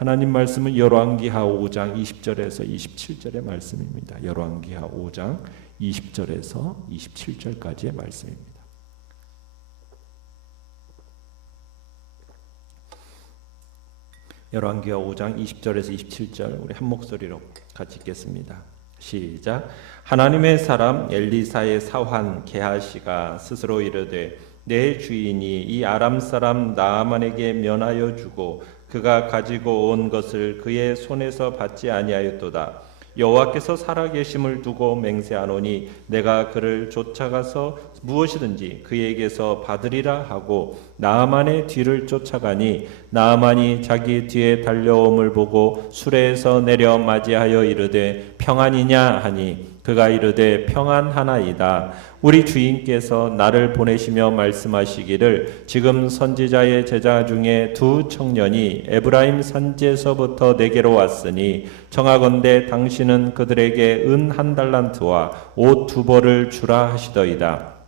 하나님 말씀은 열왕기하 5장 20절에서 27절의 말씀입니다. 열왕기하 5장 20절에서 27절까지의 말씀입니다. 열왕기하 5장 20절에서 27절 우리 한 목소리로 같이 읽겠습니다. 시작. 하나님의 사람 엘리사의 사환 게하시가 스스로 이르되 내 주인이 이 아람 사람 나아만에게 면하여 주고 그가 가지고 온 것을 그의 손에서 받지 아니하였도다. 여호와께서 살아계심을 두고 맹세하노니 내가 그를 쫓아가서 무엇이든지 그에게서 받으리라 하고 나아만의 뒤를 쫓아가니 나아만이 자기 뒤에 달려옴을 보고 수레에서 내려 맞이하여 이르되 평안이냐 하니 그가 이르되 평안하나이다. 우리 주인께서 나를 보내시며 말씀하시기를 지금 선지자의 제자 중에 두 청년이 에브라임 산지에서부터 내게로 왔으니 청하건대 당신은 그들에게 은 1달란트와 옷 2벌을 주라 하시더이다.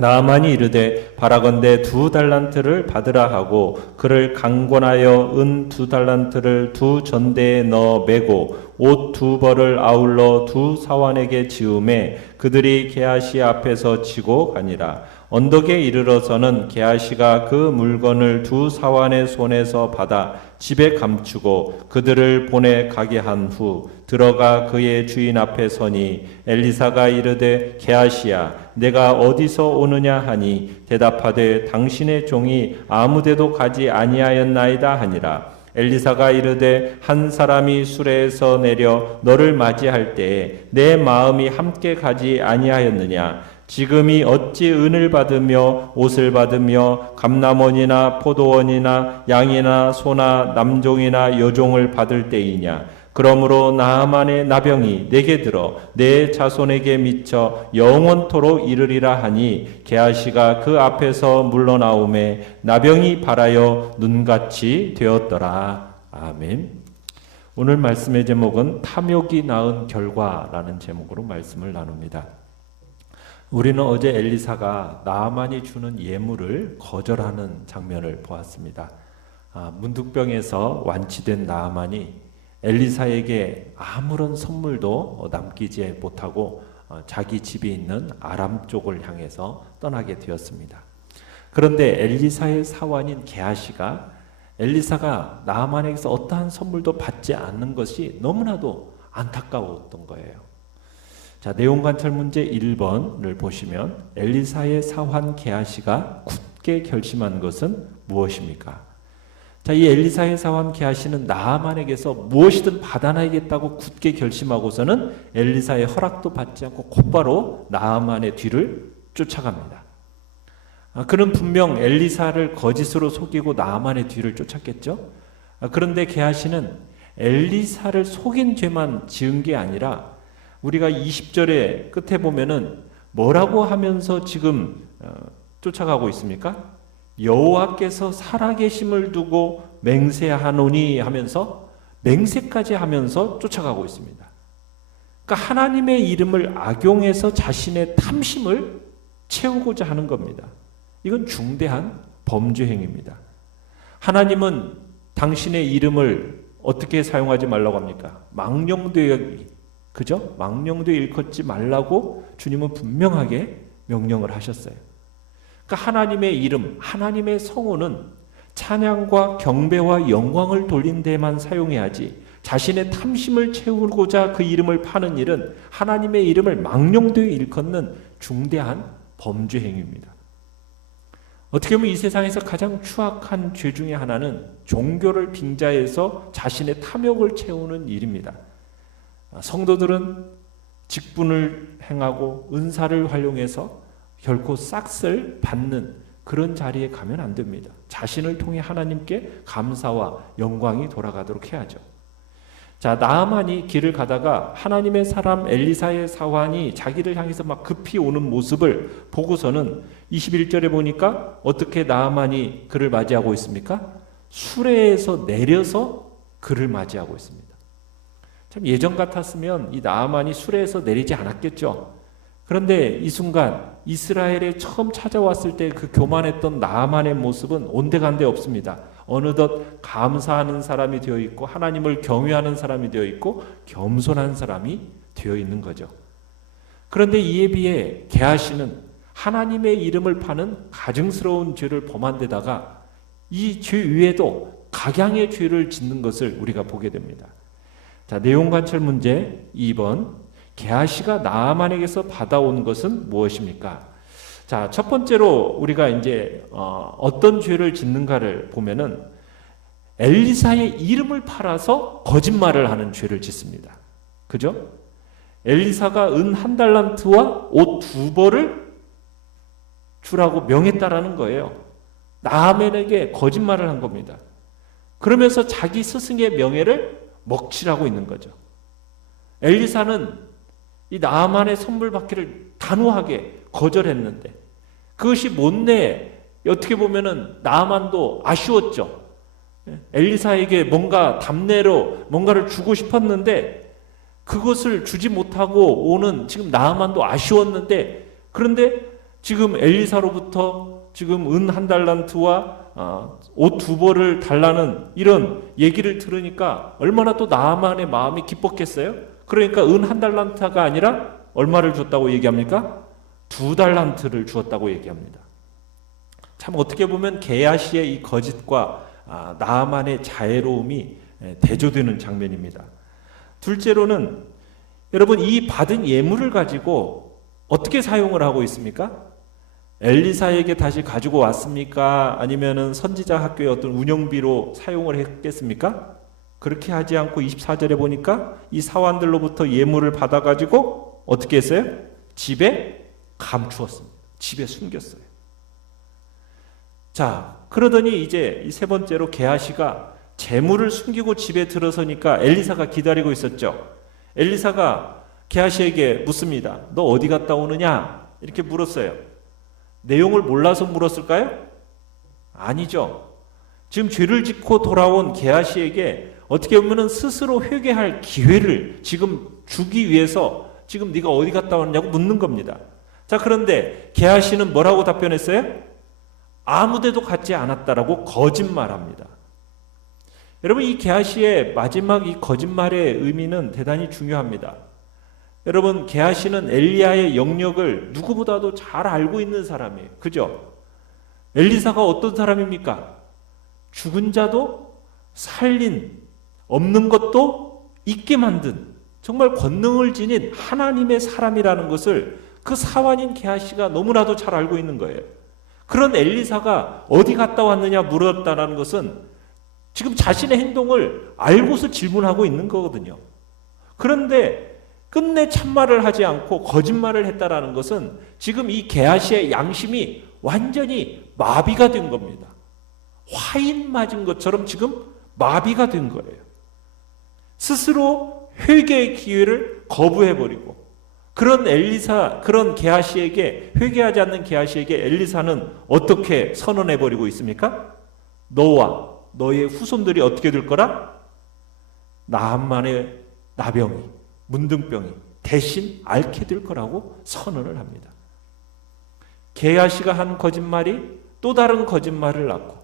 나아만이 이르되 바라건대 2달란트를 받으라 하고 그를 강권하여 은 2달란트를 2전대에 넣어 매고 옷 2벌을 아울러 2사환에게 지우매 그들이 게하시 앞에서 지고 가니라. 언덕에 이르러서는 게하시가 그 물건을 2사환의 손에서 받아 집에 감추고 그들을 보내 가게 한 후 들어가 그의 주인 앞에 서니 엘리사가 이르되 게하시야 내가 어디서 오느냐 하니 대답하되 당신의 종이 아무데도 가지 아니하였나이다 하니라. 엘리사가 이르되 한 사람이 수레에서 내려 너를 맞이할 때에 내 마음이 함께 가지 아니하였느냐. 지금이 어찌 은을 받으며 옷을 받으며 감람원이나 포도원이나 양이나 소나 남종이나 여종을 받을 때이냐. 그러므로 나아만의 나병이 내게 들어 내 자손에게 미쳐 영원토록 이르리라 하니 게하시가 그 앞에서 물러나오매 나병이 발하여 눈같이 되었더라. 아멘. 오늘 말씀의 제목은 탐욕이 낳은 결과라는 제목으로 말씀을 나눕니다. 우리는 어제 엘리사가 나아만이 주는 예물을 거절하는 장면을 보았습니다. 문득병에서 완치된 나아만이 엘리사에게 아무런 선물도 남기지 못하고 자기 집에 있는 아람 쪽을 향해서 떠나게 되었습니다. 그런데 엘리사의 사환인 게하시가 엘리사가 나아만에게서 어떠한 선물도 받지 않는 것이 너무나도 안타까웠던 거예요. 자, 내용 관찰 문제 1번을 보시면 엘리사의 사환 게하시가 굳게 결심한 것은 무엇입니까? 자, 이 엘리사의 사환 게하시는 나아만에게서 무엇이든 받아내겠다고 굳게 결심하고서는 엘리사의 허락도 받지 않고 곧바로 나아만의 뒤를 쫓아갑니다. 그는 분명 엘리사를 거짓으로 속이고 나아만의 뒤를 쫓았겠죠. 그런데 게하시는 엘리사를 속인 죄만 지은 게 아니라 우리가 20절의 끝에 보면은 뭐라고 하면서 지금 쫓아가고 있습니까? 여호와께서 살아계심을 두고 맹세하노니 하면서 맹세까지 하면서 쫓아가고 있습니다. 그러니까 하나님의 이름을 악용해서 자신의 탐심을 채우고자 하는 겁니다. 이건 중대한 범죄 행위입니다. 하나님은 당신의 이름을 어떻게 사용하지 말라고 합니까? 망령되이, 그죠? 망령되이 일컫지 말라고 주님은 분명하게 명령을 하셨어요. 그러니까 하나님의 이름, 하나님의 성호는 찬양과 경배와 영광을 돌린 데만 사용해야지 자신의 탐심을 채우고자 그 이름을 파는 일은 하나님의 이름을 망령되이 일컫는 중대한 범죄 행위입니다. 어떻게 보면 이 세상에서 가장 추악한 죄 중에 하나는 종교를 빙자해서 자신의 탐욕을 채우는 일입니다. 성도들은 직분을 행하고 은사를 활용해서 결코 싹쓸 받는 그런 자리에 가면 안 됩니다. 자신을 통해 하나님께 감사와 영광이 돌아가도록 해야죠. 자, 나아만이 길을 가다가 하나님의 사람 엘리사의 사환이 자기를 향해서 막 급히 오는 모습을 보고서는 21절에 보니까 어떻게 나아만이 그를 맞이하고 있습니까? 수레에서 내려서 그를 맞이하고 있습니다. 참 예전 같았으면 이 나아만이 수레에서 내리지 않았겠죠. 그런데 이 순간 이스라엘에 처음 찾아왔을 때 그 교만했던 나아만의 모습은 온데간데 없습니다. 어느덧 감사하는 사람이 되어 있고 하나님을 경외하는 사람이 되어 있고 겸손한 사람이 되어 있는 거죠. 그런데 이에 비해 게하시는 하나님의 이름을 파는 가증스러운 죄를 범한 데다가 이 죄 위에도 각양의 죄를 짓는 것을 우리가 보게 됩니다. 자, 내용 관찰 문제 2번. 게하시가 나아만에게서 받아온 것은 무엇입니까? 자, 첫 번째로 우리가 이제 어떤 죄를 짓는가를 보면은 엘리사의 이름을 팔아서 거짓말을 하는 죄를 짓습니다. 그죠? 엘리사가 은 1달란트와 옷 2벌을 주라고 명했다라는 거예요. 나아만에게 거짓말을 한 겁니다. 그러면서 자기 스승의 명예를 먹칠하고 있는 거죠. 엘리사는 이 나아만의 선물 받기를 단호하게 거절했는데 그것이 못내 어떻게 보면은 나아만도 아쉬웠죠. 엘리사에게 뭔가 답례로 뭔가를 주고 싶었는데 그것을 주지 못하고 오는 지금 나아만도 아쉬웠는데 그런데 지금 엘리사로부터 지금 은 1달란트와 옷 2벌을 달라는 이런 얘기를 들으니까 얼마나 또 나아만의 마음이 기뻤겠어요? 그러니까 은 1달란트가 아니라 얼마를 줬다고 얘기합니까? 2달란트를 주었다고 얘기합니다. 참 어떻게 보면 게하시의 이 거짓과 나아만의 자애로움이 대조되는 장면입니다. 둘째로는 여러분 이 받은 예물을 가지고 어떻게 사용을 하고 있습니까? 엘리사에게 다시 가지고 왔습니까? 아니면은 선지자 학교의 어떤 운영비로 사용을 했겠습니까? 그렇게 하지 않고 24절에 보니까 이 사환들로부터 예물을 받아가지고 어떻게 했어요? 집에 감추었습니다. 집에 숨겼어요. 자, 그러더니 이제 이 세 번째로 게하시가 재물을 숨기고 집에 들어서니까 엘리사가 기다리고 있었죠. 엘리사가 게하시에게 묻습니다. 너 어디 갔다 오느냐? 이렇게 물었어요. 내용을 몰라서 물었을까요? 아니죠. 지금 죄를 짓고 돌아온 게하시에게 어떻게 보면 스스로 회개할 기회를 지금 주기 위해서 지금 네가 어디 갔다 왔냐고 묻는 겁니다. 자, 그런데 게하시는 뭐라고 답변했어요? 아무데도 갔지 않았다라고 거짓말합니다. 여러분 이 게하시의 마지막 이 거짓말의 의미는 대단히 중요합니다. 여러분 게하시는 엘리야의 영역을 누구보다도 잘 알고 있는 사람이에요. 그죠? 엘리사가 어떤 사람입니까? 죽은 자도 살린, 없는 것도 있게 만든 정말 권능을 지닌 하나님의 사람이라는 것을 그 사환인 게하시가 너무나도 잘 알고 있는 거예요. 그런 엘리사가 어디 갔다 왔느냐 물었다는 것은 지금 자신의 행동을 알고서 질문하고 있는 거거든요. 그런데 끝내 참말을 하지 않고 거짓말을 했다라는 것은 지금 이 게하시의 양심이 완전히 마비가 된 겁니다. 화인 맞은 것처럼 지금 마비가 된 거예요. 스스로 회개의 기회를 거부해버리고 그런 게하시에게 회개하지 않는 게하시에게 엘리사는 어떻게 선언해버리고 있습니까? 너와 너의 후손들이 어떻게 될 거라? 나한만의 나병이 문둥병이 대신 앓게 될 거라고 선언을 합니다. 게하시가 한 거짓말이 또 다른 거짓말을 낳고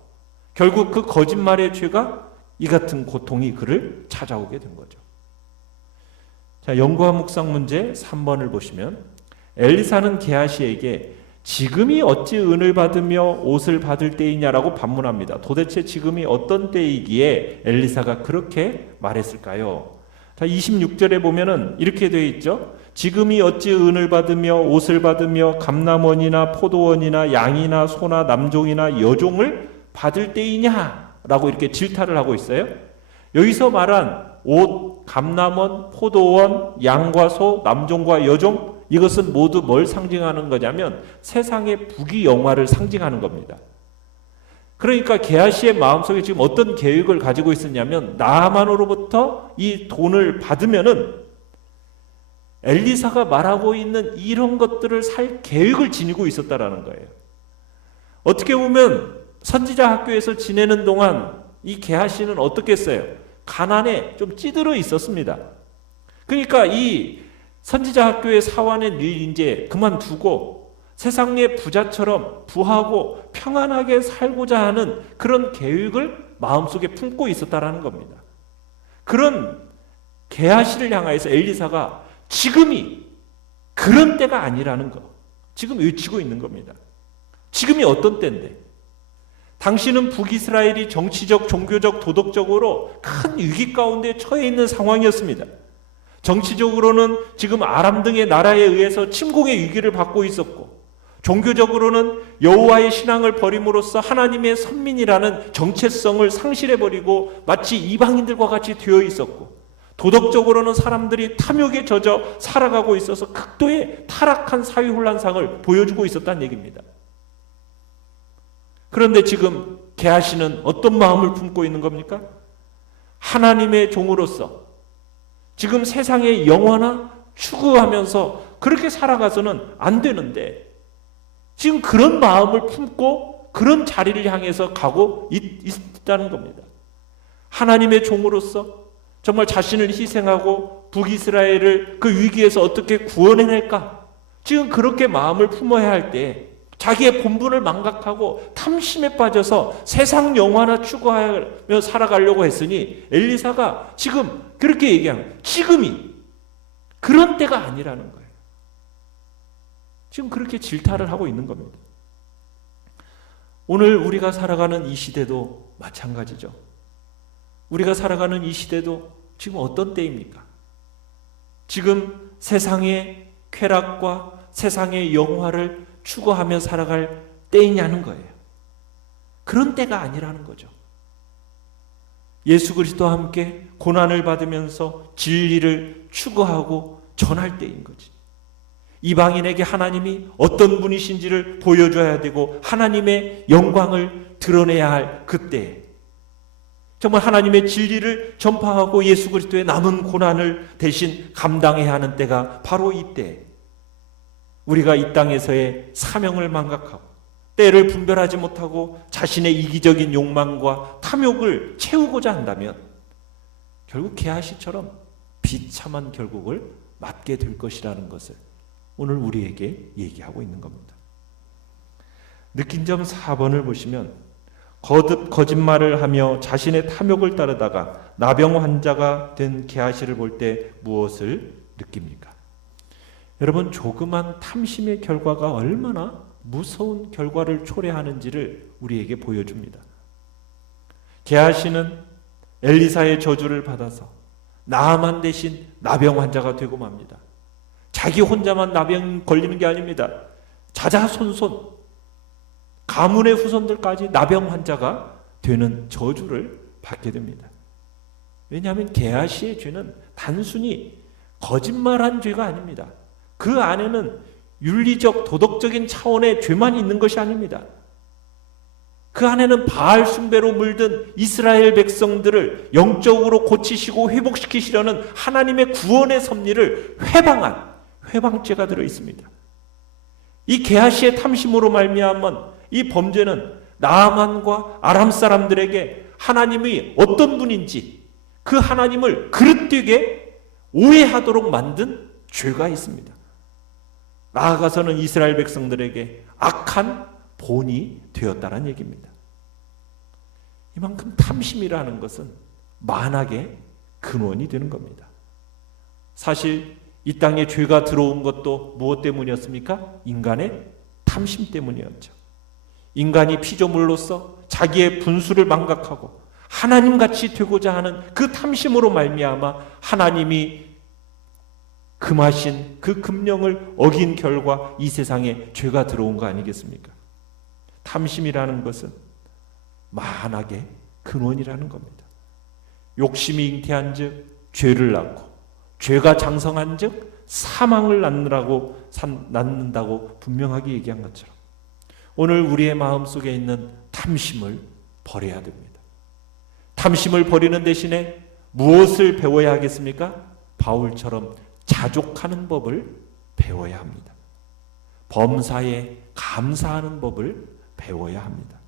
결국 그 거짓말의 죄가 이 같은 고통이 그를 찾아오게 된 거죠. 자, 연구와 묵상 문제 3번을 보시면 엘리사는 게하시에게 지금이 어찌 은을 받으며 옷을 받을 때이냐라고 반문합니다. 도대체 지금이 어떤 때이기에 엘리사가 그렇게 말했을까요? 자, 26절에 보면은 이렇게 되어 있죠. 지금이 어찌 은을 받으며 옷을 받으며 감람원이나 포도원이나 양이나 소나 남종이나 여종을 받을 때이냐라고 이렇게 질타를 하고 있어요. 여기서 말한 옷, 감람원, 포도원, 양과 소, 남종과 여종 이것은 모두 뭘 상징하는 거냐면 세상의 부귀영화를 상징하는 겁니다. 그러니까 게하시의 마음속에 지금 어떤 계획을 가지고 있었냐면 나아만으로부터 이 돈을 받으면은 엘리사가 말하고 있는 이런 것들을 살 계획을 지니고 있었다라는 거예요. 어떻게 보면 선지자 학교에서 지내는 동안 이 게하시는 어떻게 했어요? 가난에 좀 찌들어 있었습니다. 그러니까 이 선지자 학교의 사환의 일 이제 그만두고 세상의 부자처럼 부하고 평안하게 살고자 하는 그런 계획을 마음속에 품고 있었다라는 겁니다. 그런 게하시를 향하여서 엘리사가 지금이 그런 때가 아니라는 거, 지금 외치고 있는 겁니다. 지금이 어떤 때인데? 당신은 북이스라엘이 정치적, 종교적, 도덕적으로 큰 위기 가운데 처해 있는 상황이었습니다. 정치적으로는 지금 아람 등의 나라에 의해서 침공의 위기를 받고 있었고, 종교적으로는 여호와의 신앙을 버림으로써 하나님의 선민이라는 정체성을 상실해버리고 마치 이방인들과 같이 되어 있었고, 도덕적으로는 사람들이 탐욕에 젖어 살아가고 있어서 극도의 타락한 사회혼란상을 보여주고 있었다는 얘기입니다. 그런데 지금 게하시는 어떤 마음을 품고 있는 겁니까? 하나님의 종으로서 지금 세상의 영화나 추구하면서 그렇게 살아가서는 안 되는데 지금 그런 마음을 품고 그런 자리를 향해서 가고 있다는 겁니다. 하나님의 종으로서 정말 자신을 희생하고 북이스라엘을 그 위기에서 어떻게 구원해낼까? 지금 그렇게 마음을 품어야 할 때 자기의 본분을 망각하고 탐심에 빠져서 세상 영화나 추구하며 살아가려고 했으니 엘리사가 지금 그렇게 얘기하는 지금이 그런 때가 아니라는 거예요. 지금 그렇게 질타를 하고 있는 겁니다. 오늘 우리가 살아가는 이 시대도 마찬가지죠. 우리가 살아가는 이 시대도 지금 어떤 때입니까? 지금 세상의 쾌락과 세상의 영화를 추구하며 살아갈 때이냐는 거예요. 그런 때가 아니라는 거죠. 예수 그리스도와 함께 고난을 받으면서 진리를 추구하고 전할 때인 거지. 이방인에게 하나님이 어떤 분이신지를 보여줘야 되고 하나님의 영광을 드러내야 할 그때, 정말 하나님의 진리를 전파하고 예수 그리스도의 남은 고난을 대신 감당해야 하는 때가 바로 이때, 우리가 이 땅에서의 사명을 망각하고 때를 분별하지 못하고 자신의 이기적인 욕망과 탐욕을 채우고자 한다면 결국 게하시처럼 비참한 결국을 맞게 될 것이라는 것을 오늘 우리에게 얘기하고 있는 겁니다. 느낀 점 4번을 보시면 거듭 거짓말을 하며 자신의 탐욕을 따르다가 나병 환자가 된 게하시를 볼 때 무엇을 느낍니까? 여러분, 조그만 탐심의 결과가 얼마나 무서운 결과를 초래하는지를 우리에게 보여줍니다. 게하시는 엘리사의 저주를 받아서 나아만 대신 나병 환자가 되고 맙니다. 자기 혼자만 나병 걸리는 게 아닙니다. 자자손손 가문의 후손들까지 나병 환자가 되는 저주를 받게 됩니다. 왜냐하면 게하시의 죄는 단순히 거짓말한 죄가 아닙니다. 그 안에는 윤리적 도덕적인 차원의 죄만 있는 것이 아닙니다. 그 안에는 바알 숭배로 물든 이스라엘 백성들을 영적으로 고치시고 회복시키시려는 하나님의 구원의 섭리를 회방한 회방죄가 들어 있습니다. 이 게하시의 탐심으로 말미암은 이 범죄는 나아만과 아람 사람들에게 하나님이 어떤 분인지 그 하나님을 그릇되게 오해하도록 만든 죄가 있습니다. 나아가서는 이스라엘 백성들에게 악한 본이 되었다는 얘기입니다. 이만큼 탐심이라는 것은 만악의 근원이 되는 겁니다. 사실 이 땅에 죄가 들어온 것도 무엇 때문이었습니까? 인간의 탐심 때문이었죠. 인간이 피조물로서 자기의 분수를 망각하고 하나님같이 되고자 하는 그 탐심으로 말미암아 하나님이 금하신 그 금령을 어긴 결과 이 세상에 죄가 들어온 거 아니겠습니까? 탐심이라는 것은 만악의 근원이라는 겁니다. 욕심이 잉태한 즉 죄를 낳고 죄가 장성한 즉 사망을 낳는다고 분명하게 얘기한 것처럼 오늘 우리의 마음속에 있는 탐심을 버려야 됩니다. 탐심을 버리는 대신에 무엇을 배워야 하겠습니까? 바울처럼 자족하는 법을 배워야 합니다. 범사에 감사하는 법을 배워야 합니다.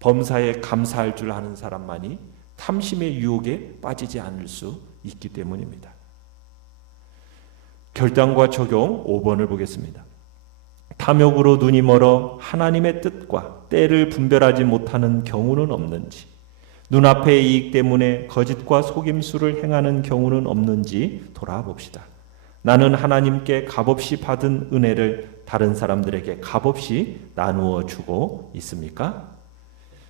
범사에 감사할 줄 아는 사람만이 탐심의 유혹에 빠지지 않을 수 있기 때문입니다. 결단과 적용 5번을 보겠습니다. 탐욕으로 눈이 멀어 하나님의 뜻과 때를 분별하지 못하는 경우는 없는지, 눈앞의 이익 때문에 거짓과 속임수를 행하는 경우는 없는지 돌아봅시다. 나는 하나님께 값없이 받은 은혜를 다른 사람들에게 값없이 나누어 주고 있습니까?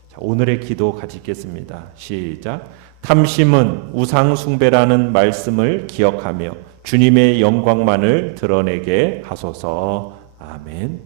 자, 오늘의 기도 같이 읽겠습니다. 시작. 탐심은 우상 숭배라는 말씀을 기억하며 주님의 영광만을 드러내게 하소서. 아멘.